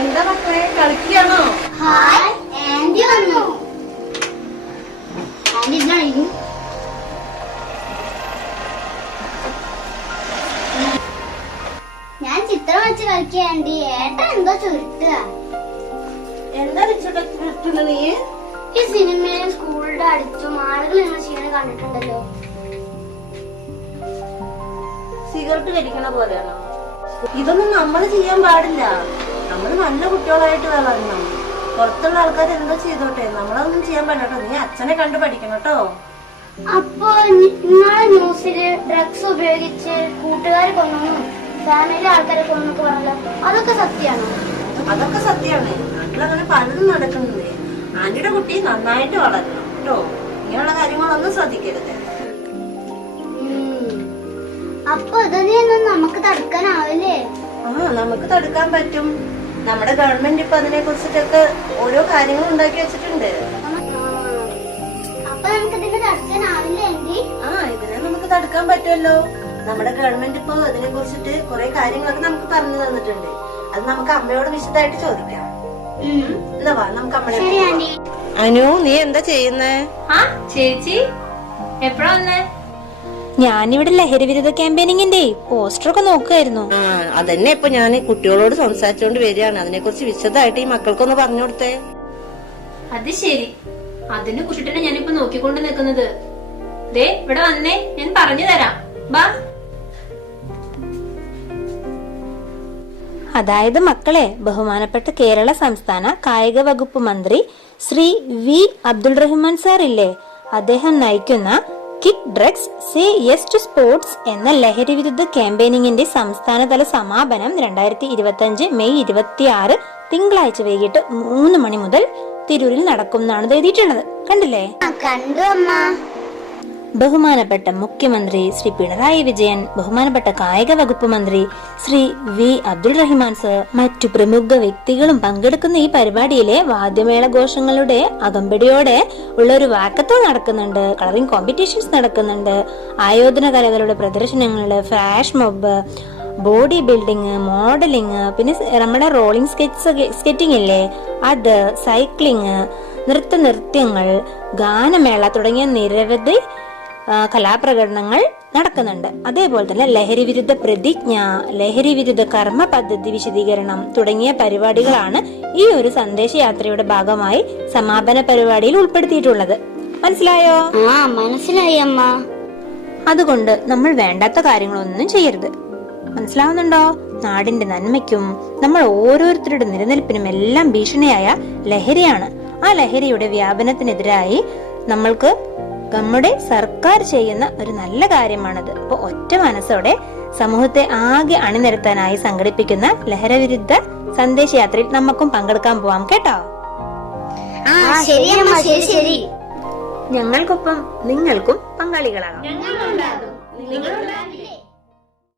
എന്താ മക്കളെ? കളിക്കണോ ഹായ് ആന്റി വന്നു. ആന്റി എന്താണ് ഞാൻ ചിത്രം വെച്ച് കളിക്കുക ആന്റി. ഏട്ടൻ എന്തോ ചുരുട്ടുക എന്താ വെച്ചിട്ട് നീ? ഈ സിനിമയിൽ സ്കൂളിന്റെ അടിച്ചും ആളുകൾ എന്ന ചെയ്യണ കണ്ടിട്ടുണ്ടല്ലോ. സിഗരറ്റ് കഴിക്കണ പോലെയാണോ? ഇതൊന്നും നമ്മൾ ചെയ്യാൻ പാടില്ല. നമ്മൾ നല്ല കുട്ടികളായിട്ട് വളരണം പുറത്തുള്ള ആൾക്കാർ എന്തോ ചെയ്തോട്ടെ? നമ്മളൊന്നും ചെയ്യാൻ പറ്റട്ടോ നീ അച്ഛനെ കണ്ടു പഠിക്കണം കേട്ടോ. അപ്പൊ നിങ്ങളെ ന്യൂസിൽ ഡ്രഗ്സ് ഉപയോഗിച്ച് കൂട്ടുകാരെ കൊന്നു ഫാമിലി ആൾക്കാരെ കൊന്നൊക്കെ പറഞ്ഞല്ലോ? അതൊക്കെ സത്യമാണോ അതൊക്കെ സത്യമാണ് നാട്ടിലങ്ങനെ പലതും നടക്കുന്നുണ്ട്. ആന്റിയുടെ കുട്ടി നന്നായിട്ട് വളരണം കേട്ടോ. ഇങ്ങനെയുള്ള കാര്യങ്ങളൊന്നും ശ്രദ്ധിക്കരുത്. അപ്പൊ ഇതൊന്നും നമുക്ക് തടുക്കാനാവില്ലേ? ആ നമുക്ക് തടുക്കാൻ പറ്റും. നമ്മുടെ ഗവൺമെന്റ് ഇപ്പൊ അതിനെ കുറിച്ചിട്ടൊക്കെ ഓരോ കാര്യങ്ങൾ ഉണ്ടാക്കി വെച്ചിട്ടുണ്ട്. അപ്പൊ നമുക്ക് ഇതിനെ തടുക്കാനാവില്ലേ ആന്റി ആ ഇതിനെ നമുക്ക് തടുക്കാൻ പറ്റുമല്ലോ. നമ്മുടെ ഗവൺമെന്റ് ഇപ്പൊ അതിനെ കുറിച്ചിട്ട് കുറെ കാര്യങ്ങളൊക്കെ നമുക്ക് പറഞ്ഞു തന്നിട്ടുണ്ട്. അത് നമുക്ക് അമ്മയോട് വിശദമായിട്ട് ചോദിക്കാം. എന്നാ വാ നമുക്ക് ശരി അമ്മയോട് അനു നീ എന്താ ചെയ്യുന്നേ? ആ ചേച്ചി എപ്പഴാ വന്നേ? ഞാനിവിടെ ലഹരി വിരുദ്ധ ക്യാമ്പയിനിങ്ങിന്റെ പോസ്റ്റർ ഒക്കെ നോക്കുമായിരുന്നു അതന്നെ ഇപ്പൊ ഞാൻ കുട്ടികളോട് സംസാരിച്ചുകൊണ്ട് വരികയാണ്. അതിനെ കുറിച്ച് വിശദമായിട്ട് ഈ മക്കൾക്കൊന്ന് പറഞ്ഞു കൊടുത്തേ. അത് ശരി. അതിന് കുറിച്ചിട്ടാണ് ഞാനിപ്പോ നോക്കിക്കൊണ്ട് നിൽക്കുന്നത്. ദേ ഇവിടെ വന്നേ. ഞാൻ പറഞ്ഞു തരാം. ബാ. അതായത് മക്കളെ ബഹുമാനപ്പെട്ട കേരള സംസ്ഥാന കായിക വകുപ്പ് മന്ത്രി ശ്രീ വി അബ്ദുൾ റഹ്മാൻ സാർ ഇല്ലേ അദ്ദേഹം നയിക്കുന്ന kick drugs say yes to sports എന്ന ലഹരി വിരുദ്ധ ക്യാമ്പയിനിങ്ങിന്റെ സംസ്ഥാനതല സമാപനം രണ്ടായിരത്തി ഇരുപത്തി അഞ്ച് മെയ് ഇരുപത്തി ആറ് തിങ്കളാഴ്ച വൈകിട്ട് മൂന്ന് മണി മുതൽ തിരൂരിൽ നടക്കുമെന്നാണ് എഴുതിയിട്ടുള്ളത്. കണ്ടില്ലേ? കണ്ടു അമ്മ. ബഹുമാനപ്പെട്ട മുഖ്യമന്ത്രി ശ്രീ പിണറായി വിജയൻ ബഹുമാനപ്പെട്ട കായിക വകുപ്പ് മന്ത്രി ശ്രീ വി അബ്ദുൾ റഹിമാൻ സർ മറ്റു പ്രമുഖ വ്യക്തികളും പങ്കെടുക്കുന്ന ഈ പരിപാടിയിലെ വാദ്യമേള ഘോഷങ്ങളുടെ അകമ്പടിയോടെ ഉള്ള ഒരു വാക്കത്തോ നടക്കുന്നുണ്ട് കളറിംഗ് കോമ്പറ്റീഷൻസ് നടക്കുന്നുണ്ട്. ആയോധന കലകളുടെ പ്രദർശനങ്ങൾ flash mob body building modelling പിന്നെ നമ്മുടെ റോളിംഗ് സ്കെറ്റ്സ് സ്കെറ്റിംഗ് ഇല്ലേ? അത് സൈക്ലിംഗ് നൃത്ത നൃത്യങ്ങൾ ഗാനമേള തുടങ്ങിയ നിരവധി കലാപ്രകടനങ്ങൾ നടക്കുന്നുണ്ട്. അതേപോലെ തന്നെ ലഹരി വിരുദ്ധ പ്രതിജ്ഞ ലഹരി വിരുദ്ധ കർമ്മ പദ്ധതി വിശദീകരണം തുടങ്ങിയ പരിപാടികളാണ് ഈ ഒരു സന്ദേശയാത്രയുടെ ഭാഗമായി സമാപന പരിപാടിയിൽ ഉൾപ്പെടുത്തിയിട്ടുള്ളത്. മനസ്സിലായോ? ആ മനസ്സിലായി അമ്മ. അതുകൊണ്ട് നമ്മൾ വേണ്ടാത്ത കാര്യങ്ങളൊന്നും ചെയ്യരുത്. മനസ്സിലാവുന്നുണ്ടോ? നാടിന്റെ നന്മയ്ക്കും നമ്മൾ ഓരോരുത്തരുടെ നിലനിൽപ്പിനും എല്ലാം ഭീഷണിയായ ലഹരിയാണ്. ആ ലഹരിയുടെ വ്യാപനത്തിനെതിരായി നമ്മൾക്ക് നമ്മുടെ സർക്കാർ ചെയ്യുന്ന ഒരു നല്ല കാര്യമാണത്. അപ്പൊ ഒറ്റ മനസ്സോടെ സമൂഹത്തെ ആകെ അണിനിരത്താനായി സംഘടിപ്പിക്കുന്ന ലഹരവിരുദ്ധ സന്ദേശയാത്രയിൽ നമുക്കും പങ്കെടുക്കാൻ പോവാം കേട്ടോ. ഞങ്ങൾക്കൊപ്പം നിങ്ങൾക്കും പങ്കാളികളാകാം.